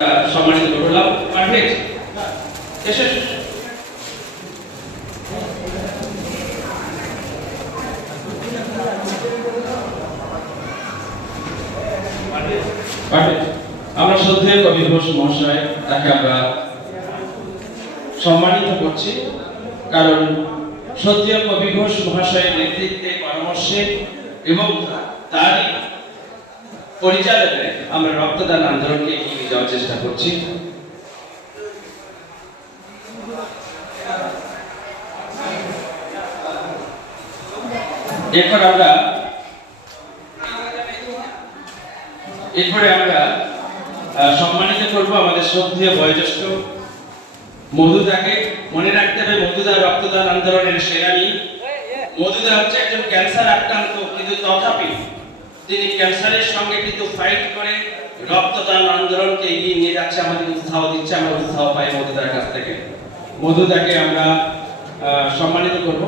সম্মানিত করলাম পারফেক্ট এসে আমরা শ্রদ্ধেয় কবি ঘোষ মহাশয় তাকে আমরা সম্মানিত করছি, কারণ শ্রদ্ধেয় কবি ঘোষ মহাশয়ের নেতৃত্বে পরামর্শে এবং তারই পরিচালনায় আমরা রক্তদান আন্দোলনকে এগিয়ে নিয়ে যাওয়ার চেষ্টা করছি। এরপরে আমরা সম্মানিত করব আমাদের শ্রদ্ধেয় বয়োজ্যেষ্ঠ মধুদাকে। মনে রাখতে হবে মধুদা রক্তদান আন্দোলনের সেনানী। মধুদা হচ্ছে একজন ক্যান্সার আক্রান্ত, কিন্তু তথাপি তিনি ক্যান্সারের সঙ্গে কিন্তু ফাইট করে রক্তদান আন্দোলনকে এগিয়ে নিয়ে যাচ্ছে, আমাদের উৎসাহ দিচ্ছে। আমরা উৎসাহ পাই মধুদার কাছ থেকে। মধুদাকে আমরা সম্মানিত করব।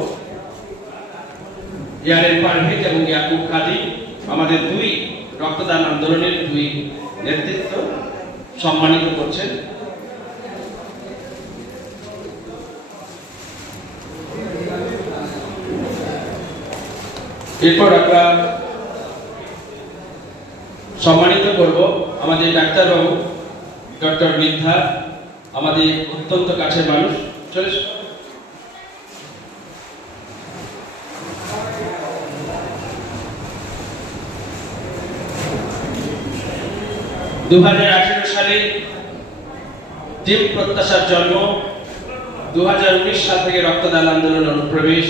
ইয়ারেন পারভেজ এবং ইয়াকুব কাদি আমাদের দুই রক্তদান আন্দোলনের দুই নেতৃত্ব সম্মানিত করছেন। এরপর আমরা সম্মানিত করব আমাদের ডাক্তারবাবু ডক্টর মিথ্যা, আমাদের অত্যন্ত কাছের মানুষ। চলে 2018 সালে টিম প্রত্যাশার জন্ম, 2019 সাল থেকে রক্তদান আন্দোলনের অনুপ্রবেশ।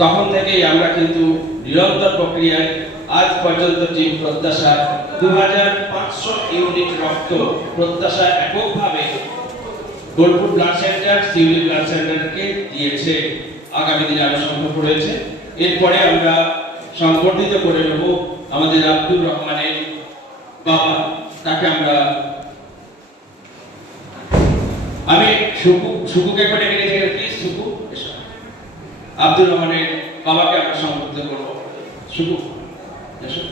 তখন থেকেই আমরা কিন্তু নিরন্তর প্রক্রিয়ায় আজ পর্যন্ত টিম প্রত্যাশা 2500 ইউনিট রক্ত প্রত্যাশা এককভাবে Bolpur blood centre, Suri blood সেন্টারকে দিয়েছে। আগামী দিনে আরো সম্ভব রয়েছে। এরপরে আমরা সংবর্ধিত করে নেব আমাদের আব্দুর রহমানের বাবা, তাকে আমি সুকুকে করে নিয়ে যাই। প্লিজ সুকু এসো। আব্দুর রহমানের বাবাকে আমরা সংবর্ধিত করব। সুকু এসো।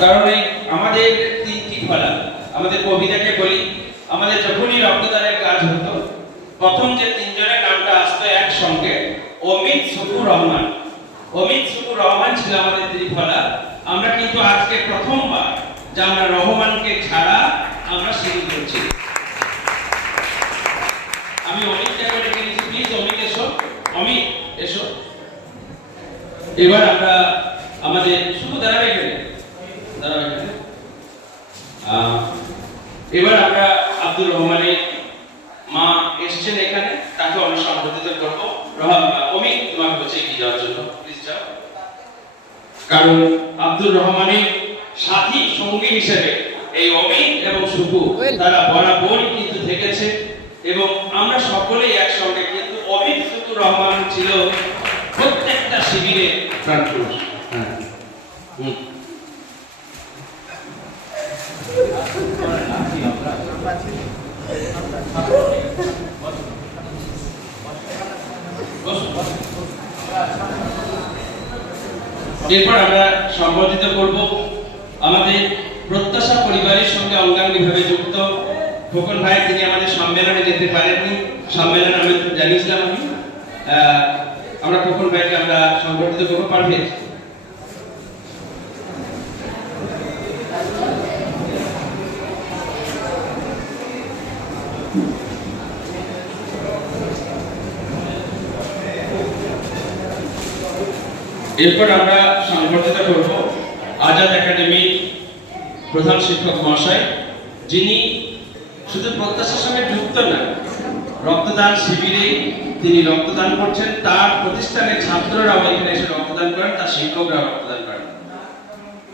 কারণ এই আমাদের তিনটি ফলা, আমাদের কবিতাকে বলি, আমাদের যখনই রক্তদানের কাজ হতো প্রথম যে তিনজনের নামটা আসতো একসঙ্গে, অমিত সুকু রহমান। অমিত সুকু রহমান ছিল আমাদের ত্রিফলা। আমরা কিন্তু আজকে প্রথমবার যে আমরা রহমানকে ছাড়া আমরা শুরু করছি। আমি অমিতকে করে ডেকেছি। প্লিজ অমিত এসো। অমিত এসো। এবার আমরা আমাদের শুধু দাঁড়াবে এখানে। এবার আমরা আব্দুর রহমানের মা এসছেন এখানে, তাকে আমরা সম্বোধিত করব। অমিত, তোমাকে বলছে এগিয়ে যাওয়ার জন্য, প্লিজ যাও। কারণ আব্দুর রহমানের সাথী সঙ্গী হিসেবে এই অমিত এবং সুকু তারা বরাবরই কিন্তু থেকেছে, এবং আমরা সকলেই একসঙ্গে কিন্তু অমিত সুকু রহমান ছিল প্রত্যেকটা শিবিরে প্রাণপুরুষ। এরপর আমরা সম্বোধিত করব আমাদের প্রত্যাশা পরিবারের সঙ্গে অঙ্গাঙ্গিভাবে যুক্ত খোকন ভাই। তিনি আমাদের সম্মেলনে যেতে পারেননি, সম্মেলনে আমি জানিয়েছিলাম। আমরা খোকন ভাইকে আমরা সম্বোধিত করবো। পারফেক্ট। এরপর আমরা সংবর্ধিত করব আজাদ একাডেমির প্রধান শিক্ষক মহাশয়, যিনি শুধু প্রত্যাশার সঙ্গে যুক্ত না, রক্তদান শিবিরে তিনি রক্তদান করছেন। তার প্রতিষ্ঠানের ছাত্ররাও এখানে এসে রক্তদান করেন, তার শিক্ষকরাও রক্তদান করেন।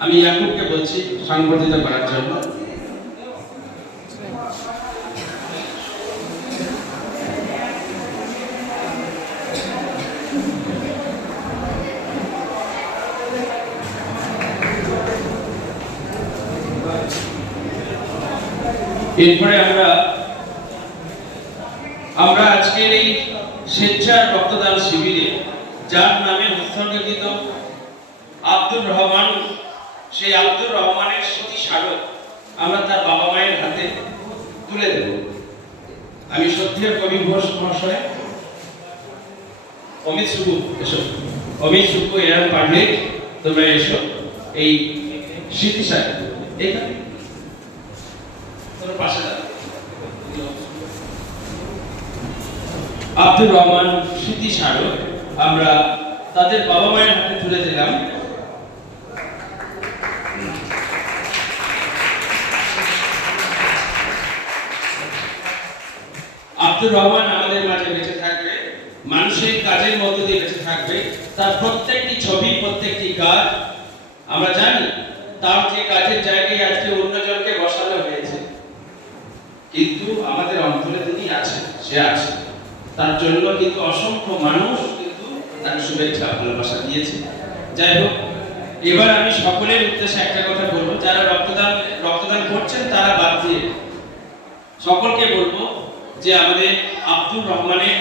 আমি ইয়াকুবকে বলছি সংবর্ধিত করার জন্য। এরপরে আমরা আজকের এই স্বেচ্ছার রক্তদান শিবিরে যার নামে উৎসর্গিত আব্দুর রহমান, সেই আব্দুর রহমানের স্মৃতি স্মারক আমরা তার বাবা মায়ের হাতে তুলে দেব। আমি সত্যিই কবি ঘোষ মহাশয়, অমিত সুকু এসো, অমিত সুকু এরম পান্ডিত, তোমরা এসো এই স্মৃতি সাহেব এইখানে তোর পাশে দাঁড়াও। আব্দুর রহমান স্মৃতি স্মারক আমরা তাদের বাবা মায়ের হাতে তুলে দিলাম। আব্দুর রহমান আমাদের মাঝে বেঁচে থাকবে, মানুষের কাজের মধ্য দিয়ে বেঁচে থাকবে। তার প্রত্যেকটি ছবি, প্রত্যেকটি কাজ আমরা জানি। তার যে কাজের জায়গায় আজকে অন্যজনকে বসানো হয়েছে, কিন্তু আমাদের অন্তরে তিনি আছেন, সে আছে। তার জন্য কিন্তু অসংখ্য মানুষ কিন্তু তাকে শুভেচ্ছা ভালোবাসা দিয়েছে। যাই হোক, এবার আমি সকলের উদ্দেশ্যে একটা কথা বলবো, যারা রক্তদান করছেন তারা বাদ দিয়ে সকলকে বলবো যে আমাদের আব্দুর রহমানের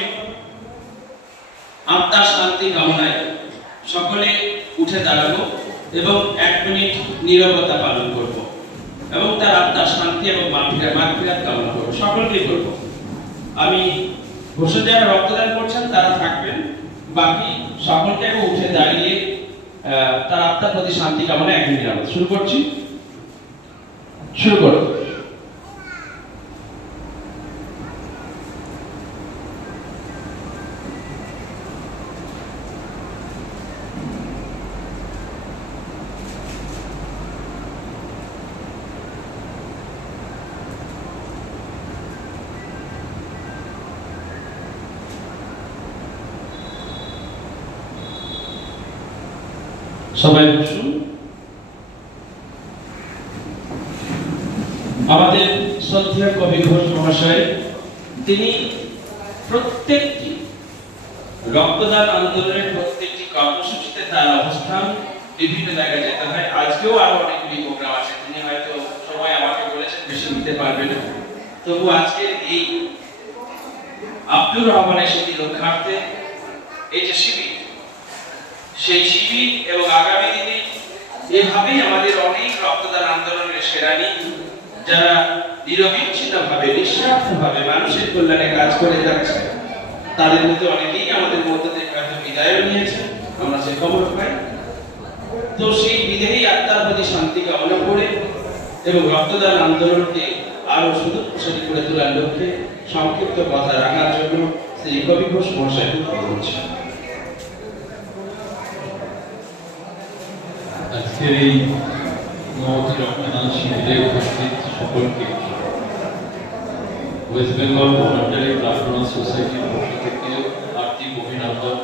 আত্মার শান্তি কামনায় সকলে উঠে দাঁড়াবো এবং 1 মিনিট নীরবতা পালন করব এবং তার আত্মার শান্তি এবং মাগফিরাত কামনা করব। সকলকেই বলবো, আমি বসে যারা রক্তদান করছেন তারা থাকবেন, বাকি সকলকে উঠে দাঁড়িয়ে তার আত্মার প্রতি শান্তি কামনা 1 মিনিট নীরবতা। শুরু করছি, শুরু করো। সবাই বসুন। আমাদের শ্রদ্ধেয় কবি ঘোষ মহাশয়, তিনি প্রত্যেকটি রক্তদান আন্দোলনের প্রত্যেকটি কর্মসূচিতে তার অবস্থান, বিভিন্ন জায়গায় যেতে হয়। আজকেও আরো অনেকগুলি প্রোগ্রাম আছে, তিনি হয়তো সময় আমাকে বলেছেন বেশি নিতে পারবেন না, তবু আজকে এই আব্দুর রহমানের স্মৃতি রক্ষার্থে এই যে শিবির, সেই শিবির এবং আগামী দিনে এভাবেই আমাদের অনেক রক্তদান আন্দোলনের সেনানী যারা নিরবিচ্ছিন্নভাবে নিঃস্বার্থভাবে মানুষের কল্যাণে কাজ করে যাচ্ছে, তাদের মধ্যে অনেকেই আমাদের মধ্য থেকে হয়তো বিদায়ও নিয়েছে, আমরা সে খবর পাই। তো সেই বিদেহী আত্মার প্রতি শান্তি কামনা করে এবং রক্তদান আন্দোলনকে আরো সুদূরপ্রসারী করে তোলার লক্ষ্যে সংক্ষিপ্ত কথা রাখার জন্য শ্রী কবি ঘোষ মহাশয় বলছি। আজকের এই মহতী রক্তদান শিবিরে উপস্থিত সকলকে West Bengal voluntary blood donor সোসাইটির পক্ষ থেকে আর্থিক অভিনন্দন,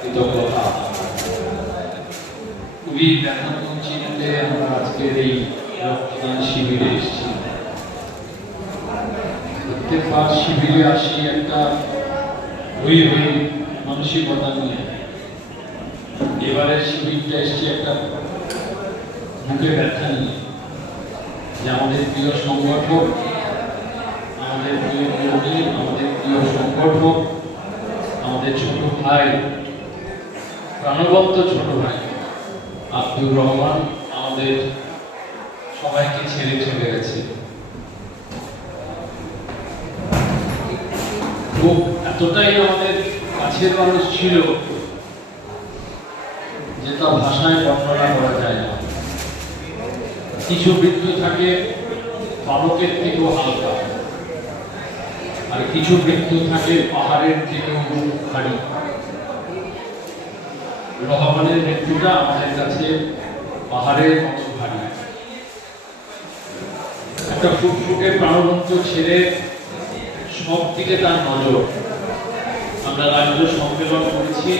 কৃতজ্ঞতা। খুবই ব্যথাপূর্ণ চিন্তাতে আমরা আজকের এই রক্তদান শিবিরে এসেছি। প্রত্যেকবার শিবিরে আসি একটা হই মানসিকতা নিয়ে। এবারের শিবিরটা এসছে একটা মুখে ব্যথা নিয়ে, যে আমাদের প্রিয় সংগঠক, আমাদের প্রিয় কর্মী, আমাদের প্রিয় সংগঠক, আমাদের ছোট ভাই, প্রাণবন্ত ছোট ভাই আব্দুর রহমান আমাদের সবাইকে ছেড়ে চলে গেছে। খুব এতটাই আমাদের কাছের মানুষ ছিল যে তার ভাষায় বর্ণনা করা যায় না। কিছু মৃত্যু থাকে বালকের থেকেও হালকা, আর কিছু মৃত্যু থাকে পাহাড়ের থেকেও ভারী। রহমানের মৃত্যুটা আমাদের কাছে পাহাড়ের মতো ভারী। একটা ফুটফুটে প্রাণবন্ত ছেলে, সব দিকে তার নজর। আমরা রাজ্য সম্মেলন করেছি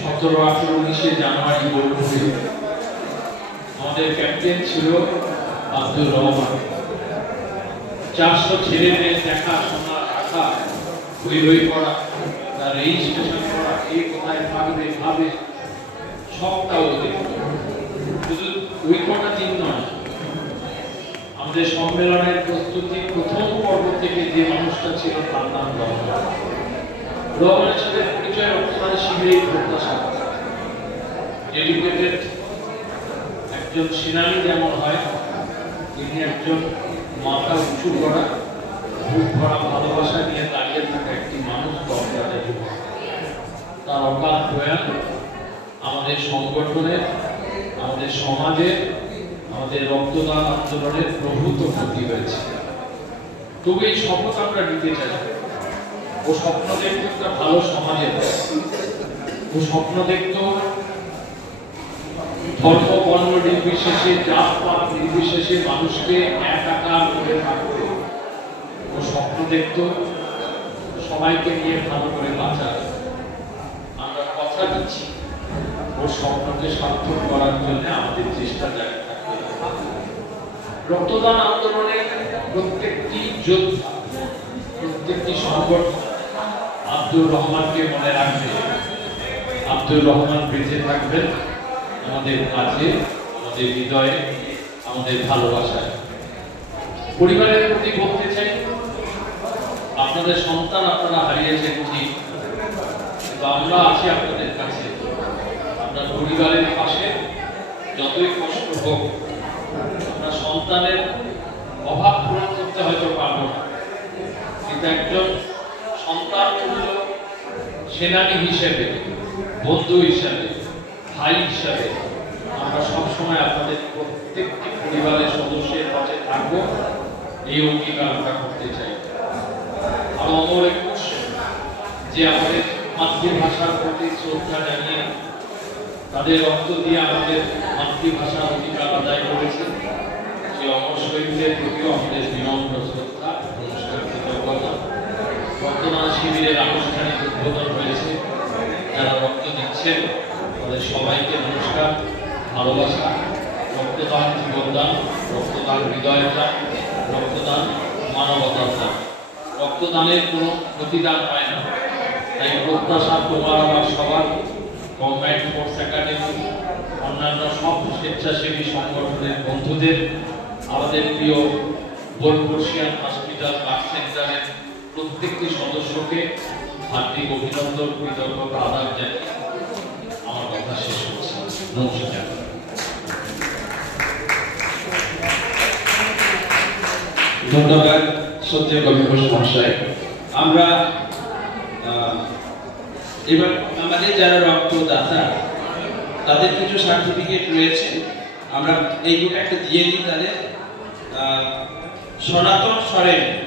17, 18, 19 জানুয়ারি বোলপুরে। আমাদের ক্যাপ্টেন ছিল আব্দুর রহমান। 400 ছেলে মেয়ে দেখাশোনা রাখা, হই করা, তার রেজিস্ট্রেশন করা, কে কোথায় থাকবে ভাবে, সবটা ওদের। শুধু ওই কটা দিন নয়, আমাদের সম্মেলনের প্রস্তুতি প্রথম পর্ব থেকে যে মানুষটা ছিল তার নাম রহমান। রহমানের সাথে পরিচয় রক্তদান শিবিরেই প্রত্যাশা। ডেডিকেটেড একজন সেনানী যেমন হয়, একজন মাথা উঁচু করা, বুক ভরা ভালোবাসা নিয়ে দাঁড়িয়ে থাকা একটি মানুষ দরকার। তার অকাল প্রয়াণ আমাদের সংগঠনের, আমাদের সমাজের, আমাদের রক্তদান আন্দোলনের প্রভূত ক্ষতি হয়েছে। তবু এই শপথ আমরা নিতে চাই। ও স্বপ্ন দেখত একটা ভালো সমাজের, ও স্বপ্ন দেখত ধর্ম বর্ণ নির্বিশেষে, জাত পাত নির্বিশেষে মানুষকে একাকার করে থাকতে। ও স্বপ্ন দেখত সবাইকে নিয়ে ভালো করে বাঁচার। আমরা কথা দিচ্ছি ওর স্বপ্নকে সার্থক করার জন্য আমাদের চেষ্টা জারি থাকবে। রক্তদান আন্দোলনের প্রত্যেকটি যোদ্ধা, প্রত্যেকটি সংগঠন আব্দুর রহমানকে মনে রাখবে। আব্দুর রহমান বেঁচে থাকবেন আমাদের কাছে, আমাদের হৃদয়ে, আমাদের ভালোবাসায়। পরিবারের প্রতি বলতে চাই, আপনাদের সন্তান আপনারা হারিয়েছেন ঠিক, কিন্তু আমরা আছি আপনাদের কাছে। আমরা পরিবারের পাশে, যতই কষ্ট হোক। আমরা সন্তানের অভাব পূরণ করতে হয়তো পারবো না, কিন্তু একজন সন্তান সেনানী হিসেবে, বন্ধু হিসেবে, ভাই হিসেবে আমরা সবসময় আপনাদের প্রত্যেকটি পরিবারের সদস্যের পাশে থাকবো, এই অঙ্গীকার আমরা করতে চাই। আর অমর একুশ যে আমাদের মাতৃভাষার প্রতি শ্রদ্ধা জানিয়ে তাদের রক্ত দিয়ে আমাদের মাতৃভাষার অধিকার আদায় করেছে, সেই অমর শহীদদের প্রতিও আমাদের বিনম্র শ্রদ্ধা, নমস্কার, কৃতজ্ঞতা। রক্তদান শিবিরের আনুষ্ঠানিক উদ্বোধন হয়েছে। যারা রক্ত দিচ্ছেন তাদের সবাইকে নমস্কার, ভালোবাসা। রক্তদান জীবনদান, রক্তদান হৃদয়দান, রক্তদান মানবতার দান। রক্তদানের কোনো প্রতিদান হয় না, তাই প্রত্যাশা তোমার আমার সবার, কমব্যাট ফোর্স একাডেমি, অন্যান্য সব স্বেচ্ছাসেবী সংগঠনের বন্ধুদের, আমাদের প্রিয় বোলপুরশিয়ান হসপিটাল ব্লাড সেন্টারের প্রত্যেকটি সদস্যকে হার্দিক অভিনন্দন, কৃতজ্ঞতা আদাব জানিয়ে আমার কথা শেষ হচ্ছে। নমস্কার। ধন্যবাদ শ্রদ্ধেয় কবি ঘোষ মহাশয়। আমরা এবার আমাদের যারা রক্তদাতা তাদের কিছু সার্টিফিকেট রয়েছে, আমরা এইগুলো একটা দিয়ে দিই তাদের। সনাতন সরেন।